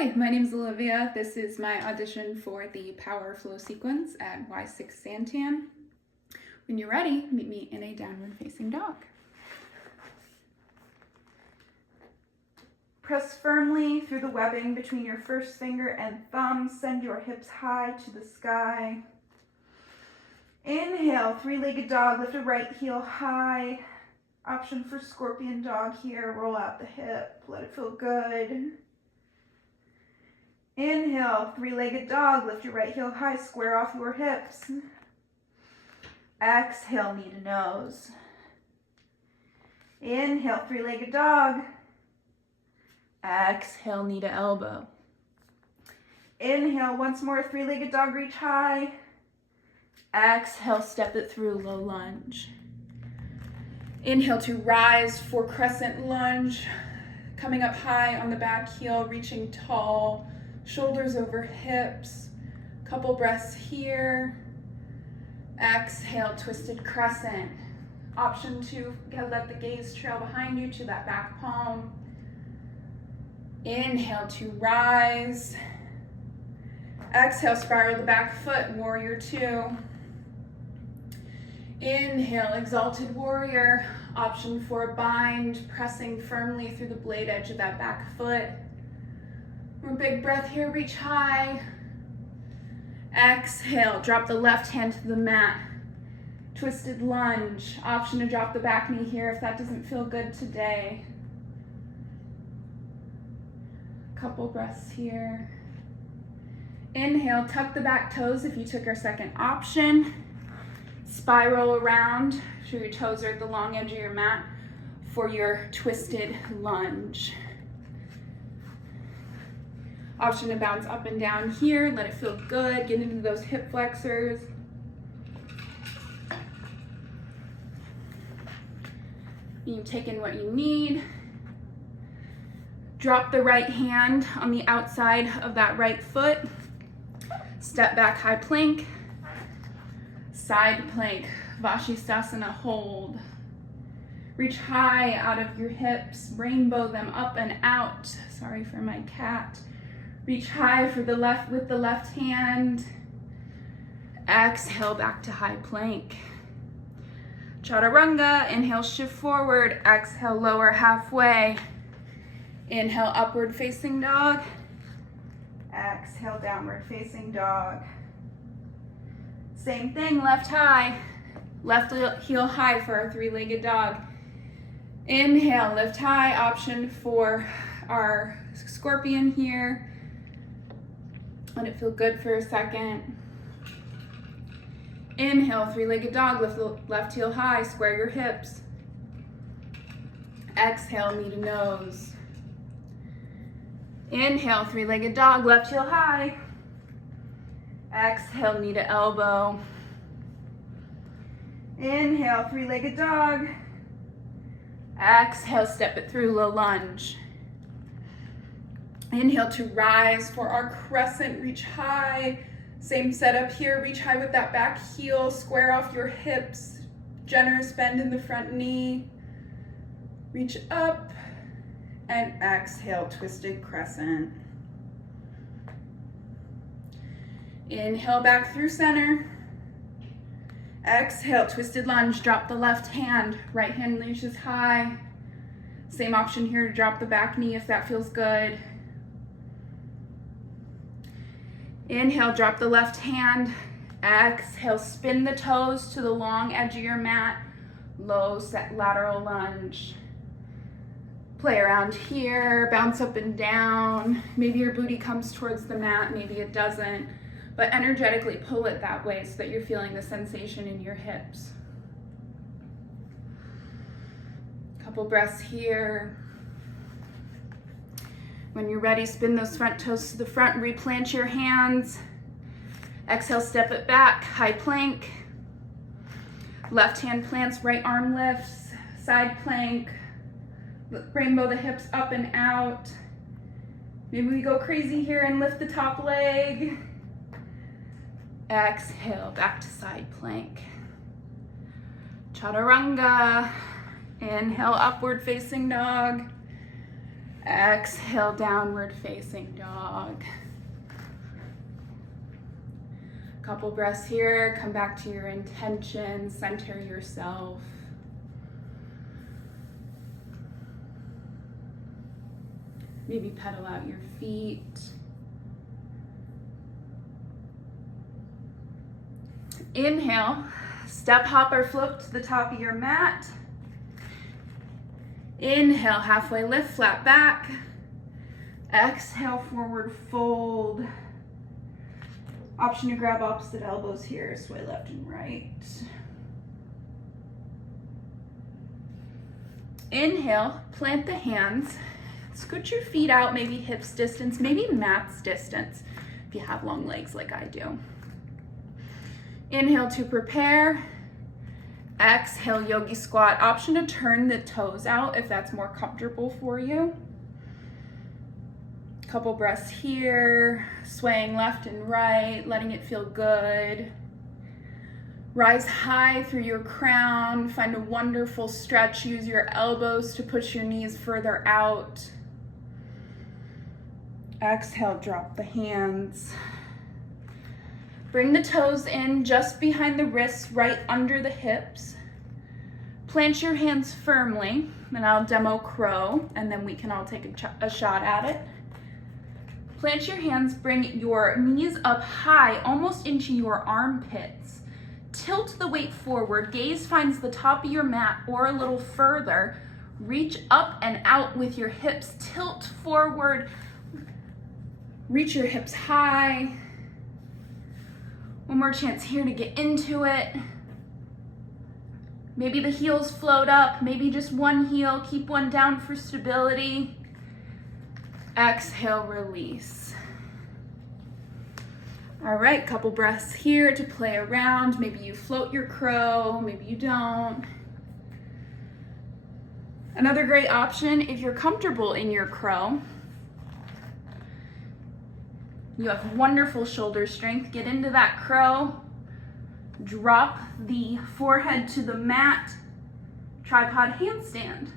Hi, my name is Olivia. This is my audition for the Power Flow sequence at Y6 Santan. When you're ready, meet me in a downward facing dog. Press firmly through the webbing between your first finger and thumb. Send your hips high to the sky. Inhale, three-legged dog. Lift a right heel high. Option for scorpion dog here. Roll out the hip. Let it feel good. Inhale, three-legged dog. Lift your right heel high. Square off your hips. Exhale, knee to nose. Inhale, three-legged dog. Exhale, knee to elbow. Inhale, once more, three-legged dog, reach high. Exhale, step it through, low lunge. Inhale to rise for crescent lunge. Coming up high on the back heel, reaching tall, shoulders over hips. Couple breaths here. Exhale, twisted crescent. Option to let the gaze trail behind you to that back palm. Inhale to rise. Exhale, spiral the back foot, warrior two. Inhale, exalted warrior. Option for a bind, pressing firmly through the blade edge of that back foot. One big breath here, reach high. Exhale, drop the left hand to the mat. Twisted lunge. Option to drop the back knee here if that doesn't feel good today. Couple breaths here. Inhale, tuck the back toes if you took our second option. Spiral around, sure your toes are at the long edge of your mat for your twisted lunge. Option to bounce up and down here, let it feel good, get into those hip flexors. You take in what you need. Drop the right hand on the outside of that right foot. Step back, high plank. Side plank, Vashisthasana hold. Reach high out of your hips, rainbow them up and out. Sorry for my cat. Reach high for the left with the left hand. Exhale back to high plank. Chaturanga, inhale, shift forward. Exhale, lower halfway. Inhale, upward facing dog. Exhale, downward facing dog. Same thing, left high. Left heel high for our three-legged dog. Inhale, lift high. Option for our scorpion here. Let it feel good for a second. Inhale, three-legged dog. Lift the left heel high. Square your hips. Exhale, knee to nose. Inhale, three-legged dog, left heel high. Exhale, knee to elbow. Inhale, three-legged dog. Exhale, step it through, low lunge. Inhale to rise for our crescent, reach high. Same setup here, reach high with that back heel, square off your hips, generous bend in the front knee. Reach up. And exhale, twisted crescent. Inhale back through center. Exhale, twisted lunge, drop the left hand. Right hand reaches high. Same option here to drop the back knee if that feels good. Inhale, drop the left hand. Exhale, spin the toes to the long edge of your mat. Low set lateral lunge. Play around here, bounce up and down. Maybe your booty comes towards the mat, maybe it doesn't, but energetically pull it that way so that you're feeling the sensation in your hips. Couple breaths here. When you're ready, spin those front toes to the front, replant your hands. Exhale, step it back, high plank. Left hand plants, right arm lifts, side plank. Rainbow the hips up and out. Maybe we go crazy here and lift the top leg. Exhale, back to side plank. Chaturanga. Inhale, upward facing dog. Exhale, downward facing dog. Couple breaths here. Come back to your intention. Center yourself. Maybe pedal out your feet. Inhale, step, hop, or float to the top of your mat. Inhale, halfway lift, flat back. Exhale, forward fold. Option to grab opposite elbows here, sway left and right. Inhale, plant the hands. Scoot your feet out, maybe hips distance, maybe mat's distance, if you have long legs like I do. Inhale to prepare. Exhale, yogi squat. Option to turn the toes out if that's more comfortable for you. Couple breaths here, swaying left and right, letting it feel good. Rise high through your crown. Find a wonderful stretch. Use your elbows to push your knees further out. Exhale, drop the hands. Bring the toes in just behind the wrists, right under the hips. Plant your hands firmly, and I'll demo crow, and then we can all take a shot at it. Plant your hands, bring your knees up high, almost into your armpits. Tilt the weight forward, gaze finds the top of your mat or a little further. Reach up and out with your hips, tilt forward. Reach your hips high. One more chance here to get into it. Maybe the heels float up, maybe just one heel, keep one down for stability. Exhale, release. All right, couple breaths here to play around. Maybe you float your crow, maybe you don't. Another great option, if you're comfortable in your crow, you have wonderful shoulder strength. Get into that crow. Drop the forehead to the mat. Tripod handstand.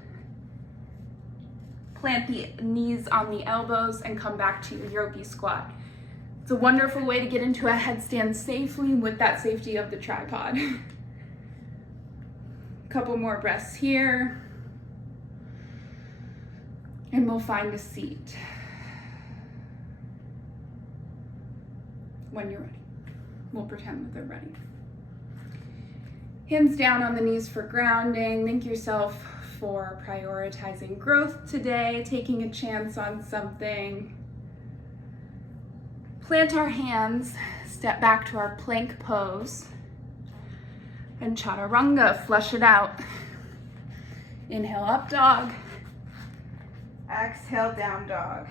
Plant the knees on the elbows and come back to your yogi squat. It's a wonderful way to get into a headstand safely with that safety of the tripod. Couple more breaths here. And we'll find a seat. When you're ready. We'll pretend that they're ready. Hands down on the knees for grounding. Thank yourself for prioritizing growth today, taking a chance on something. Plant our hands, step back to our plank pose. And chaturanga, flush it out. Inhale, up dog. Exhale, down dog.